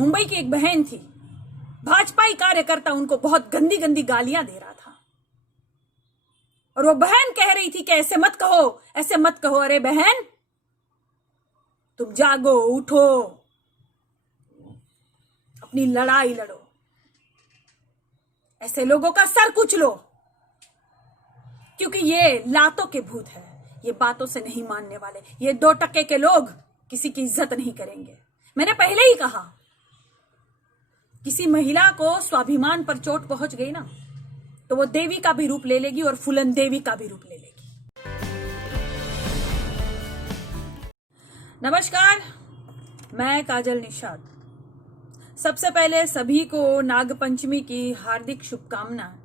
मुंबई की एक बहन थी, भाजपाई कार्यकर्ता उनको बहुत गंदी गंदी गालियां दे रहा था और वो बहन कह रही थी कि ऐसे मत कहो, ऐसे मत कहो। अरे बहन, तुम जागो, उठो, अपनी लड़ाई लड़ो, ऐसे लोगों का सर कुचलो, क्योंकि ये लातों के भूत है, ये बातों से नहीं मानने वाले। ये 2% के लोग किसी की इज्जत नहीं करेंगे। मैंने पहले ही कहा, किसी महिला को स्वाभिमान पर चोट पहुंच गई ना, तो वो देवी का भी रूप ले लेगी और फूलन देवी का भी रूप ले लेगी। नमस्कार, मैं काजल निषाद। सबसे पहले सभी को नागपंचमी की हार्दिक शुभकामनाएं।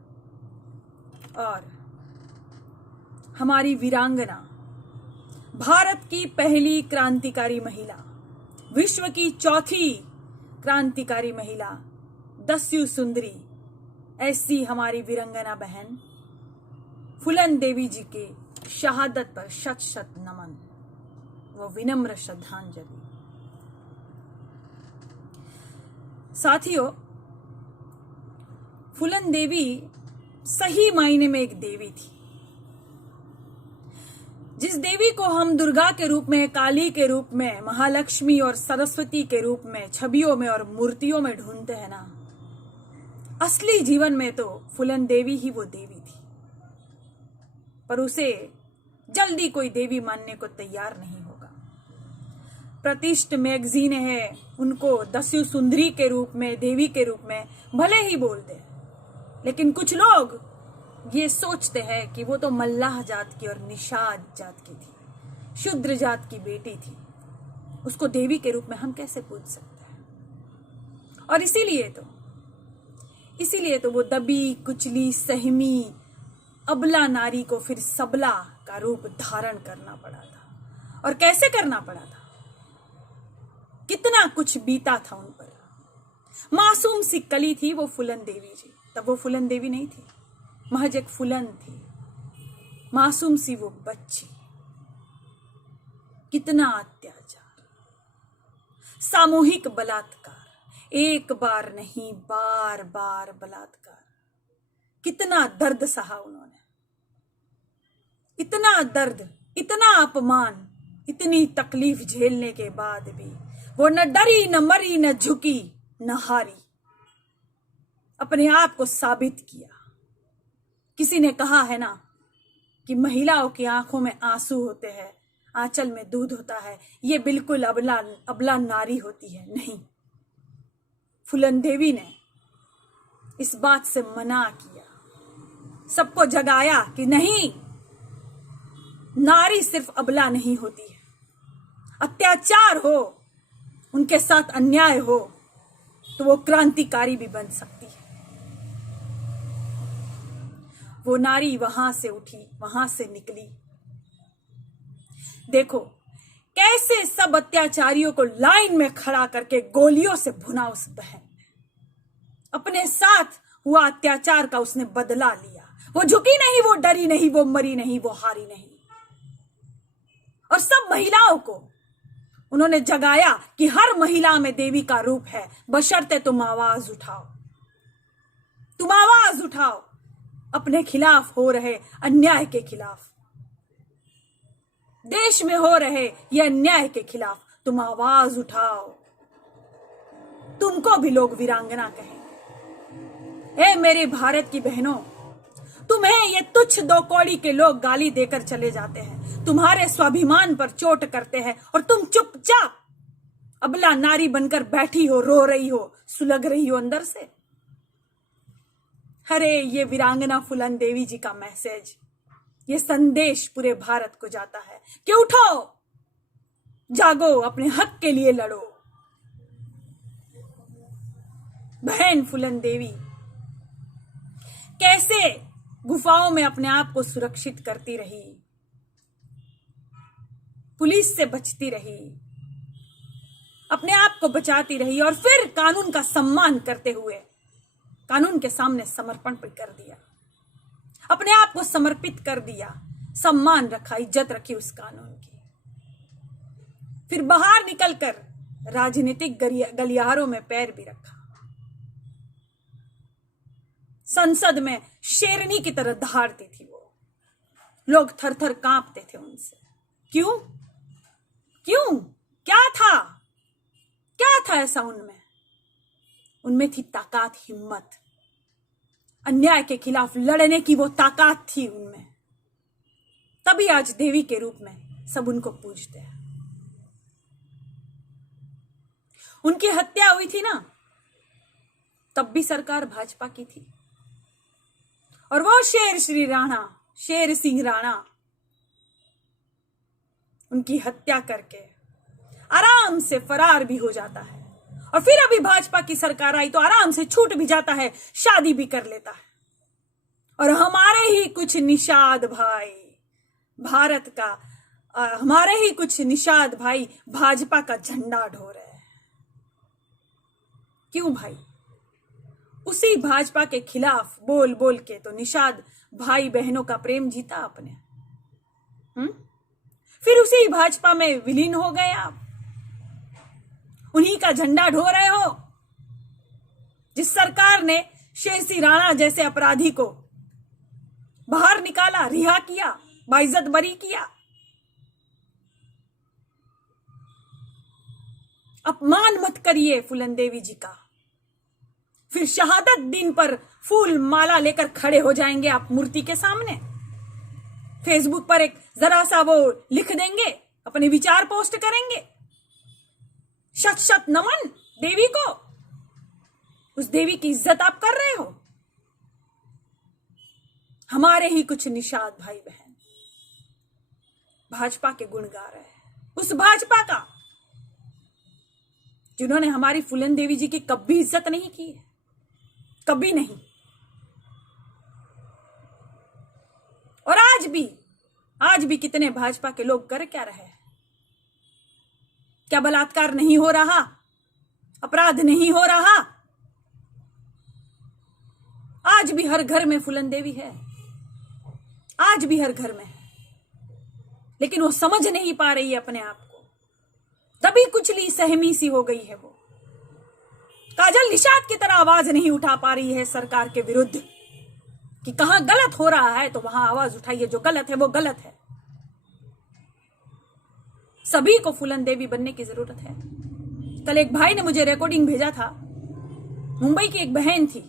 और हमारी वीरांगना, भारत की पहली क्रांतिकारी महिला, विश्व की चौथी क्रांतिकारी महिला, दस्यु सुंदरी, ऐसी हमारी वीरांगना बहन फूलन देवी जी के शहादत पर शत शत नमन व विनम्र श्रद्धांजलि। साथियों, फूलन देवी सही मायने में एक देवी थी। जिस देवी को हम दुर्गा के रूप में, काली के रूप में, महालक्ष्मी और सरस्वती के रूप में छवियों में और मूर्तियों में ढूंढते हैं ना, असली जीवन में तो फूलन देवी ही वो देवी थी। पर उसे जल्दी कोई देवी मानने को तैयार नहीं होगा। प्रतिष्ठ मैगजीन है उनको दस्यु सुंदरी के रूप में, देवी के रूप में भले ही बोल दे, लेकिन कुछ लोग ये सोचते हैं कि वो तो मल्लाह जात की और निषाद जात की थी, शूद्र जात की बेटी थी, उसको देवी के रूप में हम कैसे पूज सकते हैं। और इसीलिए तो वो दबी कुचली सहमी अबला नारी को फिर सबला का रूप धारण करना पड़ा था। और कैसे करना पड़ा था, कितना कुछ बीता था उन पर। मासूम सी कली थी वो फूलन देवी जी, तब वो फूलन देवी नहीं थी, महज एक फूलन थी, मासूम सी वो बच्ची। कितना अत्याचार, सामूहिक बलात्कार, एक बार नहीं बार बार बलात्कार। कितना दर्द सहा उन्होंने, इतना दर्द, इतना अपमान, इतनी तकलीफ झेलने के बाद भी वो न डरी, न मरी, न झुकी, न हारी। अपने आप को साबित किया। किसी ने कहा है ना कि महिलाओं की आंखों में आंसू होते हैं, आंचल में दूध होता है, ये बिल्कुल अबला नारी होती है। नहीं, फूलन देवी ने इस बात से मना किया, सबको जगाया कि नहीं, नारी सिर्फ अबला नहीं होती है। अत्याचार हो, उनके साथ अन्याय हो, तो वो क्रांतिकारी भी बन सकती है। वो नारी वहां से उठी, वहां से निकली। देखो कैसे सब अत्याचारियों को लाइन में खड़ा करके गोलियों से भुना उस बहन ने। अपने साथ हुआ अत्याचार का उसने बदला लिया। वो झुकी नहीं, वो डरी नहीं, वो मरी नहीं, वो हारी नहीं। और सब महिलाओं को उन्होंने जगाया कि हर महिला में देवी का रूप है, बशर्ते तुम आवाज उठाओ। तुम आवाज उठाओ अपने खिलाफ हो रहे अन्याय के खिलाफ, देश में हो रहे ये अन्याय के खिलाफ तुम आवाज उठाओ। तुमको भी लोग वीरांगना कहेंगे। ए मेरे भारत की बहनों, तुम्हें ये तुच्छ 2 कौड़ी के लोग गाली देकर चले जाते हैं, तुम्हारे स्वाभिमान पर चोट करते हैं और तुम चुपचाप अबला नारी बनकर बैठी हो, रो रही हो, सुलग रही हो अंदर से। अरे ये वीरांगना फूलन देवी जी का मैसेज, ये संदेश पूरे भारत को जाता है कि उठो, जागो, अपने हक के लिए लड़ो। बहन फूलन देवी कैसे गुफाओं में अपने आप को सुरक्षित करती रही, पुलिस से बचती रही, अपने आप को बचाती रही और फिर कानून का सम्मान करते हुए कानून के सामने समर्पण भी कर दिया, अपने आप को समर्पित कर दिया, सम्मान रखा, इज्जत रखी उस कानून की। फिर बाहर निकलकर राजनीतिक गलियारों में पैर भी रखा। संसद में शेरनी की तरह दहाड़ती थी वो, लोग थर थर कांपते थे उनसे। क्यों? क्यों? क्या था ऐसा उनमें? उनमें थी ताकत, हिम्मत, अन्याय के खिलाफ लड़ने की वो ताकत थी उनमें। तभी आज देवी के रूप में सब उनको पूजते हैं। उनकी हत्या हुई थी ना, तब भी सरकार भाजपा की थी। और वो शेर सिंह राणा उनकी हत्या करके आराम से फरार भी हो जाता है, और फिर अभी भाजपा की सरकार आई तो आराम से छूट भी जाता है, शादी भी कर लेता है। और हमारे ही कुछ निषाद भाई भारत का हमारे ही कुछ निषाद भाई भाजपा का झंडा ढो रहे हैं। क्यों भाई? उसी भाजपा के खिलाफ बोल बोल के तो निषाद भाई बहनों का प्रेम जीता आपने। फिर उसी भाजपा में विलीन हो गए आप, उन्हीं का झंडा ढो रहे हो। जिस सरकार ने शेर सिंह राणा जैसे अपराधी को बाहर निकाला, रिहा किया, बाइज्जत बरी किया। अपमान मत करिए फूलन देवी जी का। फिर शहादत दिन पर फूल माला लेकर खड़े हो जाएंगे आप मूर्ति के सामने, फेसबुक पर एक जरा सा वो लिख देंगे, अपने विचार पोस्ट करेंगे। शत शत नमन देवी को। उस देवी की इज्जत आप कर रहे हो। हमारे ही कुछ निषाद भाई बहन भाजपा के गुण गा रहे हैं, उस भाजपा का जिन्होंने हमारी फूलन देवी जी की कभी इज्जत नहीं की है, कभी नहीं। और आज भी कितने भाजपा के लोग कर क्या रहे हैं? क्या बलात्कार नहीं हो रहा? अपराध नहीं हो रहा? आज भी हर घर में फूलन देवी है, आज भी हर घर में है, लेकिन वो समझ नहीं पा रही है अपने आप को। तभी कुचली सहमी सी हो गई है वो। काजल निषाद की तरह आवाज नहीं उठा पा रही है सरकार के विरुद्ध कि कहां गलत हो रहा है तो वहां आवाज उठाइए, जो गलत है वो गलत है। सभी को फूलन देवी बनने की जरूरत है। कल एक भाई ने मुझे रिकॉर्डिंग भेजा था, मुंबई की एक बहन थी,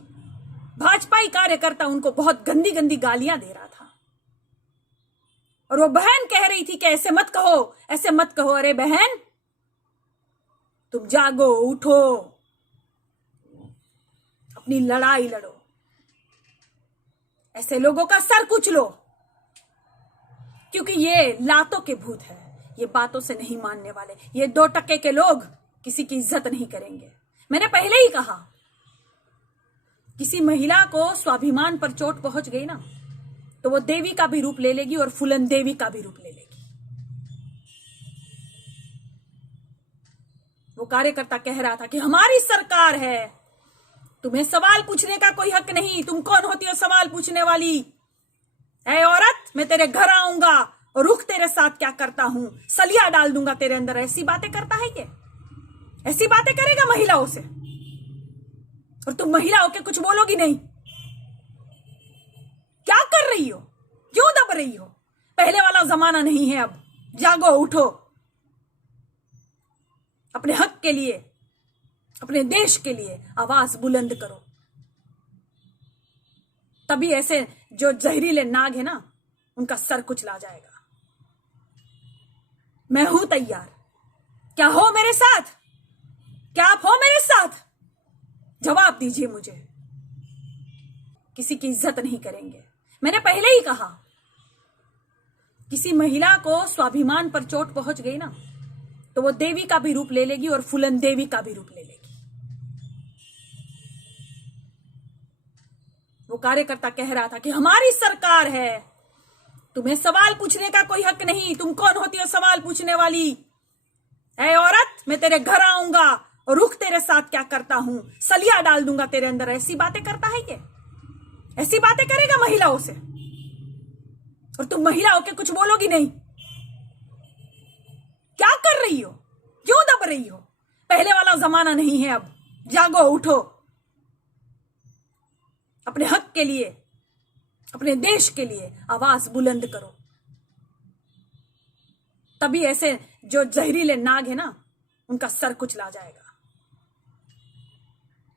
भाजपाई कार्यकर्ता उनको बहुत गंदी गंदी गालियां दे रहा था, और वो बहन कह रही थी कि ऐसे मत कहो, ऐसे मत कहो। अरे बहन, तुम जागो, उठो, अपनी लड़ाई लड़ो, ऐसे लोगों का सर कुचलो, क्योंकि ये लातों के भूत है, ये बातों से नहीं मानने वाले। ये 2 टके के लोग किसी की इज्जत नहीं करेंगे। मैंने पहले ही कहा, किसी महिला को स्वाभिमान पर चोट पहुंच गई ना, तो वो देवी का भी रूप ले लेगी और फूलन देवी का भी रूप ले लेगी। वो कार्यकर्ता कह रहा था कि हमारी सरकार है, तुम्हें सवाल पूछने का कोई हक नहीं, तुम कौन होती हो सवाल पूछने वाली? ऐ औरत, मैं तेरे घर आऊंगा और रुख तेरे साथ क्या करता हूं, सलिया डाल दूंगा तेरे अंदर। ऐसी बातें करता है ये? ऐसी बातें करेगा महिलाओं से? और तुम महिला होके कुछ बोलोगी नहीं? क्या कर रही हो? क्यों दब रही हो? पहले वाला जमाना नहीं है अब। जागो, उठो, अपने हक के लिए, अपने देश के लिए आवाज बुलंद करो। तभी ऐसे जो जहरीले नाग है ना, उनका सर कुचला जाएगा। मैं हूं तैयार। क्या हो मेरे साथ? क्या आप हो मेरे साथ? जवाब दीजिए मुझे। किसी की इज्जत नहीं करेंगे। मैंने पहले ही कहा, किसी महिला को स्वाभिमान पर चोट पहुंच गई ना, तो वो देवी का भी रूप ले लेगी और फूलन देवी का भी रूप ले लेगी। वो कार्यकर्ता कह रहा था कि हमारी सरकार है, तुम्हें सवाल पूछने का कोई हक नहीं, तुम कौन होती हो सवाल पूछने वाली? ऐ औरत, मैं तेरे घर आऊंगा और रुख तेरे साथ क्या करता हूं, सलिया डाल दूंगा तेरे अंदर। ऐसी बातें करता है ये? ऐसी बातें करेगा महिलाओं से? और तुम महिला होके कुछ बोलोगी नहीं? क्या कर रही हो? क्यों दब रही हो? पहले वाला जमाना नहीं है अब। जागो, उठो, अपने हक के लिए, अपने देश के लिए आवाज बुलंद करो। तभी ऐसे जो जहरीले नाग है ना, उनका सर कुचला जाएगा।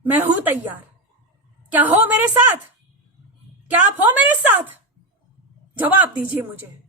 मैं हूं तैयार। क्या हो मेरे साथ? क्या आप हो मेरे साथ? जवाब दीजिए मुझे।